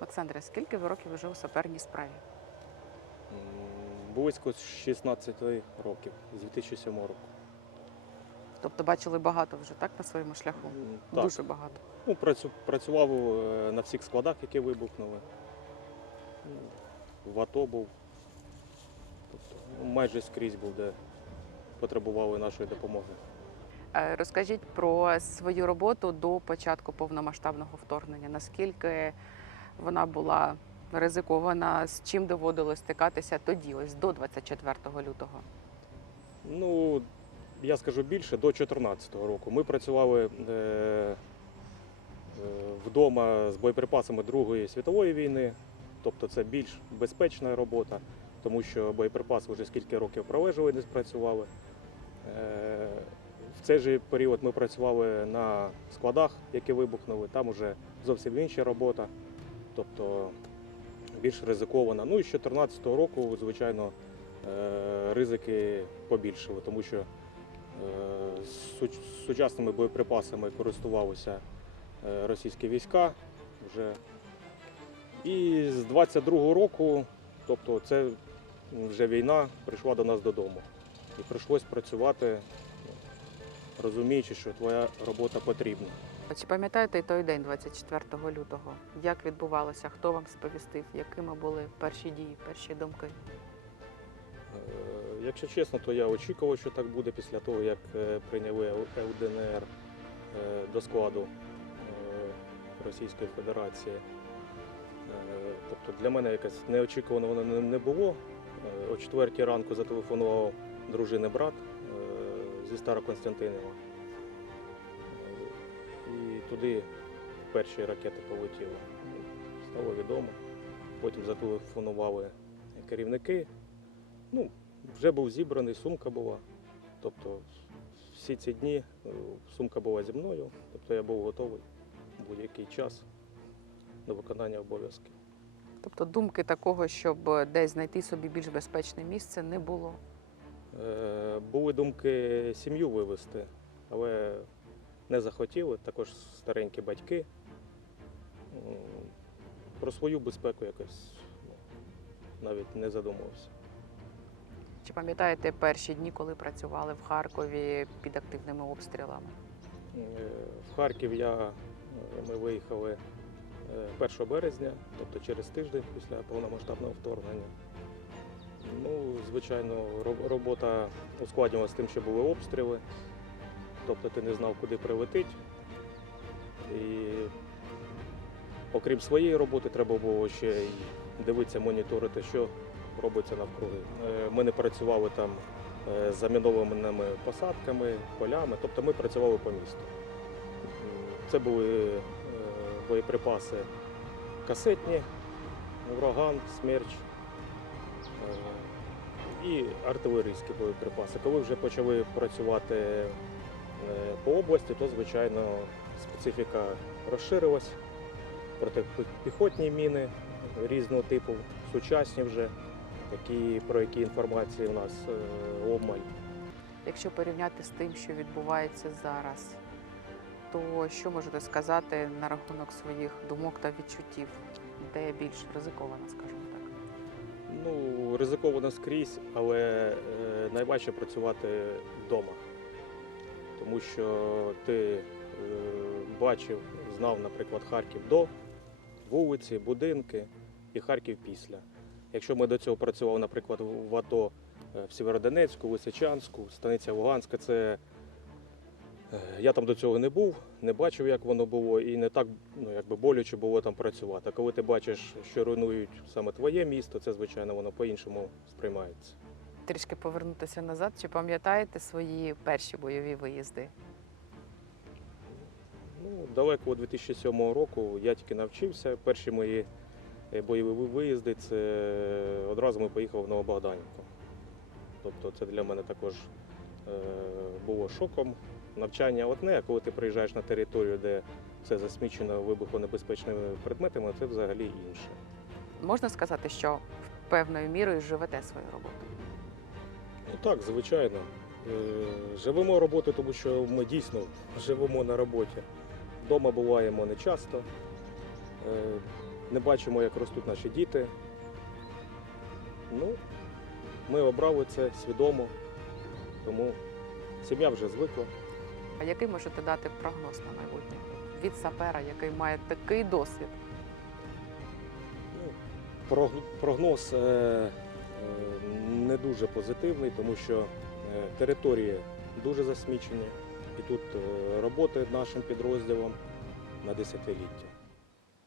Олександре, скільки ви років вже у саперній справі? Близько 16 років, з 2007 року. Тобто бачили багато вже так на своєму шляху? Так, Дуже багато. ну, працю, працював е, на всіх складах, які вибухнули. В АТО був. Тобто, ну, майже скрізь був, де потребували нашої допомоги. Е, Розкажіть про свою роботу до початку повномасштабного вторгнення. Наскільки вона була ризикована, з чим доводилось стикатися тоді, ось до 24 лютого? Ну, я скажу більше, до 2014 року. Ми працювали е, е, вдома з боєприпасами Другої світової війни, тобто це більш безпечна робота, тому що боєприпаси вже скільки років пролежали, не спрацювали. Е, в цей же період ми працювали на складах, які вибухнули, там вже зовсім інша робота, тобто більш ризикована. Ну і з 2014 року, звичайно, е, ризики побільшили, тому що е, суч- сучасними боєприпасами користувалися е, російські війська вже. І з 22-го року, тобто це вже війна прийшла до нас додому. І прийшлось працювати, розуміючи, що твоя робота потрібна. Чи пам'ятаєте той день, 24 лютого? Як відбувалося? Хто вам сповістив? Якими були перші дії, перші думки? Е, Якщо чесно, то я очікував, що так буде після того, як е, прийняли ЛДНР е, до складу Російської Федерації. Тобто для мене якось неочікувано воно не- було. О четвертій ранку зателефонував дружини брат зі Староконстантинова. Е, туди перші ракети полетіли. Стало відомо. Потім зателефонували керівники. Ну, вже був зібраний, сумка була. Тобто всі ці дні е, сумка була зі мною, тобто я був готовий будь-який час до виконання обов'язків. Тобто думки такого, щоб десь знайти собі більш безпечне місце, не було. Е, Були думки сім'ю вивезти, але не захотіли, також старенькі батьки. Про свою безпеку якось ну, навіть не задумувався. Чи пам'ятаєте перші дні, коли працювали в Харкові під активними обстрілами? Е, В Харків я, е, ми виїхали е, 1 березня, тобто через тиждень після повномасштабного вторгнення. Ну, звичайно, робота ускладнювалася тим, що були обстріли, тобто ти не знав, куди прилетить. І окрім своєї роботи, треба було ще й дивитися, моніторити, що робиться навкруги. Е, Ми не працювали там е, замінованими посадками, полями, тобто ми працювали по місту. Це були е, боєприпаси касетні, ураган, смерч і артилерійські боєприпаси. Коли вже почали працювати по області, то звичайно специфіка розширилась. Протипіхотні міни різного типу, сучасні вже, такі, про які інформації у нас е, обмаль. Якщо порівняти з тим, що відбувається зараз, то що можете сказати на рахунок своїх думок та відчуттів, де більш ризиковано, скажімо так? Ну, ризиковано скрізь, але е, найважче працювати вдома. Тому що ти е, бачив, знав, наприклад, Харків до вулиці, будинки і Харків після. Якщо ми до цього працювали, наприклад, в АТО е, в Сєвєродонецьку, Лисичанську, Станиця Луганська, це е, я там до цього не був, не бачив, як воно було, і не так ну, якби боляче було там працювати. А коли ти бачиш, що руйнують саме твоє місто, це звичайно воно по-іншому сприймається. Трішки повернутися назад, чи пам'ятаєте свої перші бойові виїзди? Ну, далеко 2007 року я тільки навчився. Перші мої е, бойові виїзди це одразу ми поїхали в Новобогданівку. Тобто це для мене також е, було шоком. Навчання одне, а коли ти приїжджаєш на територію, де все засмічено вибухонебезпечними предметами, це взагалі інше. Можна сказати, що певною мірою живете свою роботу? Ну так, звичайно. Е, Живемо роботу, тому що ми дійсно живемо на роботі. Вдома буваємо не часто. Е, не бачимо, як ростуть наші діти. Ну, ми обрали це свідомо, тому сім'я вже звикла. А який можете дати прогноз на майбутнє від сапера, який має такий досвід? Ну, Прогноз е, е, дуже позитивний, тому що е, території дуже засмічені, і тут е, роботи нашим підрозділом на десятиліття.